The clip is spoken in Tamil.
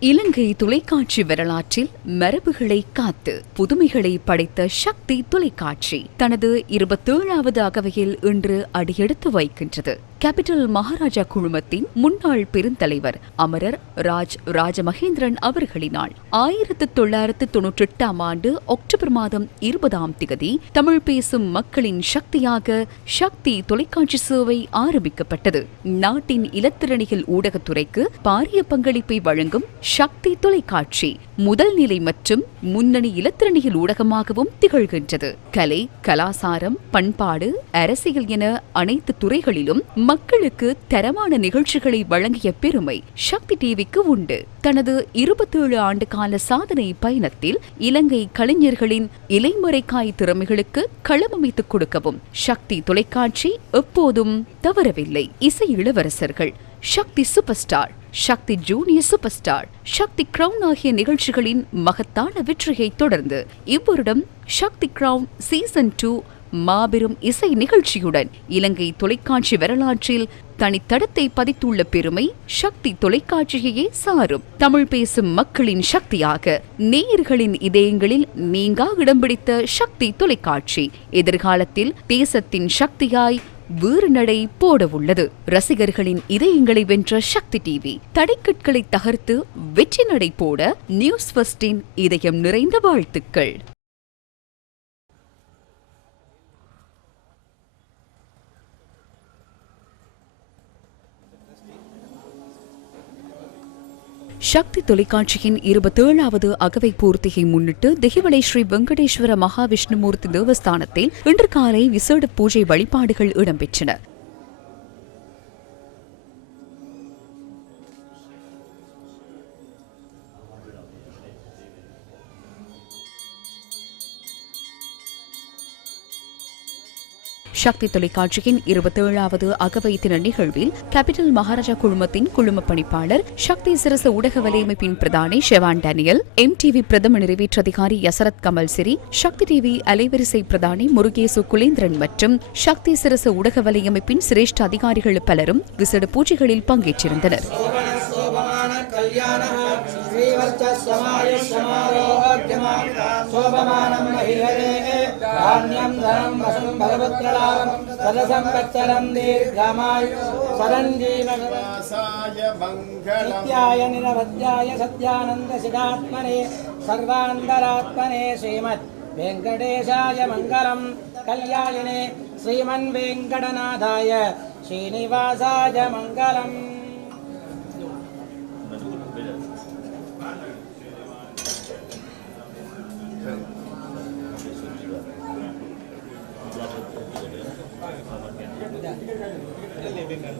இலங்கை தொலைக்காட்சி வரலாற்றில் மரபுகளை காத்து புதுமைகளை படைத்த சக்தி தொலைக்காட்சி தனது இருபத்தேழாவது அகவையில் இன்று அடியெடுத்து வைக்கின்றது. கேபிட்டல் மகாராஜா குழுமத்தின் முன்னாள் பெருந்தலைவர் அமரர் ராஜ் ராஜமகேந்திரன் அவர்களினால் ஆயிரத்து தொள்ளாயிரத்து தொன்னூற்றி எட்டாம் ஆண்டு அக்டோபர் மாதம் இருபதாம் திகதி தமிழ் பேசும் மக்களின் சக்தியாக சக்தி தொலைக்காட்சி சேவை ஆரம்பிக்கப்பட்டது. நாட்டின் இலத்திரணிகள் ஊடகத்துறைக்கு பாரிய பங்களிப்பை வழங்கும் சக்தி தொலைக்காட்சி. முதல் நிலை மற்றும் முன்னணி இலத்திரணியல் ஊடகமாகவும் திகழ்கின்றது. கலை கலாசாரம் பண்பாடு அரசியல் என அனைத்து துறைகளிலும் மக்களுக்கு தரமான நிகழ்ச்சிகளை வழங்கிய பெருமை சக்தி டிவிக்கு உண்டு. தனது இருபத்தேழு ஆண்டு கால சாதனை பயணத்தில் இலங்கை கலைஞர்களின் இலைமறைக்காய் திறமைகளுக்கு களமமைத்துக் கொடுக்கவும் சக்தி தொலைக்காட்சி எப்போதும் தவறவில்லை. இசை இளவரசர்கள் சக்தி சூப்பர் ஸ்டார் சக்தி ஜூனியர் சூப்பர் ஸ்டார் சக்தி கிரவுன் ஆகிய நிகழ்ச்சி நிகழ்ச்சிகளின் மகத்தான வெற்றியை தொடர்ந்து இவ்வருடம் சக்தி கிரவுன் சீசன் டூ மாபெரும் இசை நிகழ்ச்சியுடன் இலங்கை தொலைக்காட்சி வரலாற்றில் தனித்தடத்தை பதித்துள்ள பெருமை சக்தி தொலைக்காட்சியையே சாரும். தமிழ் பேசும் மக்களின் சக்தியாக நேயர்களின் இதயங்களில் நீங்கா இடம் பிடித்த சக்தி தொலைக்காட்சி. எதிர்காலத்தில் தேசத்தின் சக்தியாய் வீறு நடை போட உள்ளது. ரசிகர்களின் இதயங்களை வென்ற சக்தி டிவி தடைக்கற்களை தகர்த்து வெற்றி நடை போட நியூஸ் ஃபர்ஸ்டின் இதயம் நிறைந்த வாழ்த்துக்கள். சக்தி தொலைக்காட்சியின் இருபத்தேழாவது அகவை பூர்த்தியை முன்னிட்டு திகிவளை ஸ்ரீ வெங்கடேஸ்வர மகாவிஷ்ணுமூர்த்தி தேவஸ்தானத்தில் இன்று காலை விசேட பூஜை வழிபாடுகள் இடம்பெற்றன. சக்தி தொலைக்காட்சியின் இருபத்தேழாவது அகவை தின நிகழ்வில் கேபிட்டல் மகாராஜா குழுமத்தின் குழும பணிப்பாளர் சக்தி சிரச ஊடக வலையமைப்பின் பிரதானி ஷெவான் டேனியல் எம் டிவி பிரதம நிறைவேற்று அதிகாரி யசரத் கமல் சிரி சக்தி டிவி அலைவரிசை பிரதானி முருகேசு குலேந்திரன் மற்றும் சக்தி சிரச ஊடக வலையமைப்பின் சிரேஷ்ட அதிகாரிகள் பலரும் விசேட பூஜைகளில் பங்கேற்றிருந்தனர். कल्याणः श्रीवर्चस्वमायुष्यमारोग्यमा शोभमानं महीहरे धान्यं धनं वशं भगवत्रलाभं सरसंवत्सरं दीर्घमायु सरञ्जीवसाय मङ्गलम् नित्याय निरवध्याय सत्यानन्दशिदात्मने सर्वान्तरात्मने श्रीमत् वेङ्कटेशाय मङ्गलं कल्यायिने श्रीमन्वेङ्कटनाथाय श्रीनिवासाय मङ्गलम् เรียนเป็นการ